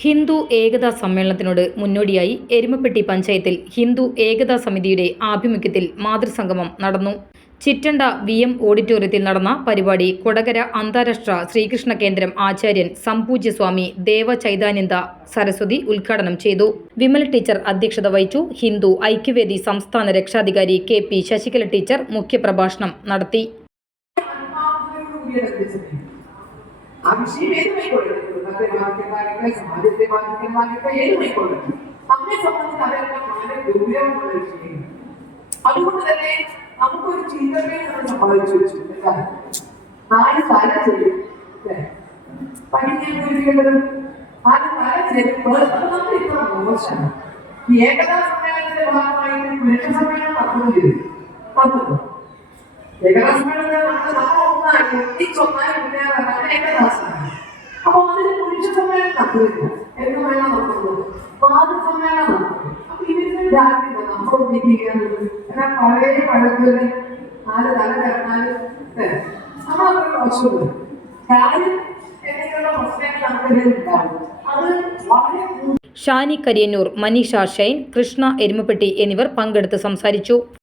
ഹിന്ദു ഏകതാ സമ്മേളനത്തിനോട് മുന്നോടിയായി എരുമപ്പെട്ടി പഞ്ചായത്തിൽ ഹിന്ദു ഏകതാ സമിതിയുടെ ആഭിമുഖ്യത്തിൽ മാതൃസംഗമം നടന്നു. ചിറ്റണ്ട VM ഓഡിറ്റോറിയത്തിൽ നടന്ന പരിപാടി കൊടകര അന്താരാഷ്ട്ര ശ്രീകൃഷ്ണ കേന്ദ്രം ആചാര്യൻ സംപൂജ്യസ്വാമി ദേവചൈതന്യന്ദ സരസ്വതി ഉദ്ഘാടനം ചെയ്തു. വിമല ടീച്ചർ അധ്യക്ഷത വഹിച്ചു. ഹിന്ദു ഐക്യവേദി സംസ്ഥാന രക്ഷാധികാരി KP ശശികല ടീച്ചർ മുഖ്യപ്രഭാഷണം നടത്തി. ആ വിഷയം ഏതുമായിക്കോട്ടെ, കുടുംബത്തെ ബാധിക്കുന്നതാകട്ടെ, സമാജത്തെ ബാധിക്കുന്നതാകട്ടെ, ഏതുമായിക്കോട്ടെ, നമ്മെ സംബന്ധിച്ച് അതെല്ലാം വളരെ ഗൗരവമുള്ള വിഷയമാണ്. അതുകൊണ്ട് തന്നെ നമുക്കൊരു ചിന്തകളെ നമ്മൾ സമ്പാദിച്ചു വെച്ചു. നാല് തല ചെയ്യും പഠിക്കാൻ പോയിരിക്കേണ്ടത്, നാല് തല ചെയ്യുമ്പോൾ അത് നമ്മൾ ഇത്ര മോശമാണ്. ഈ ഏകതാ സമ്മേളനത്തിന്റെ ഭാഗമായിട്ട് പുരുഷ സമ്മേളനം നടത്തുന്നില്ല. ഏകതാ സമ്മേളനത്തിന്റെ അപ്പൊ അതിന് പുരുഷ സമ്മേളനം നടത്തുന്നില്ല. എന്ന് വേണം നടത്തുന്നത്, മാതൃസമ്മേളനം നടത്തുന്നത്. അപ്പൊ ഇവരുടെ ധാരണ നമ്മൾ ഒന്നിപ്പിക്കുന്നത് എന്നാൽ പഴയ പഴത്തൊരു നാല് തല കിടന്നാല് നമ്മളൊക്കെ മോശമുണ്ട്. കാര്യം എന്തെങ്കിലും പ്രശ്നങ്ങൾ നമുക്കെല്ലാം ഉണ്ടാവും. അത് വളരെ ഷാനി കരിയന്നൂർ, മനീഷ ഷൈൻ, കൃഷ്ണ എരുമപ്പെട്ടി എന്നിവർ പങ്കെടുത്ത് സംസാരിച്ചു.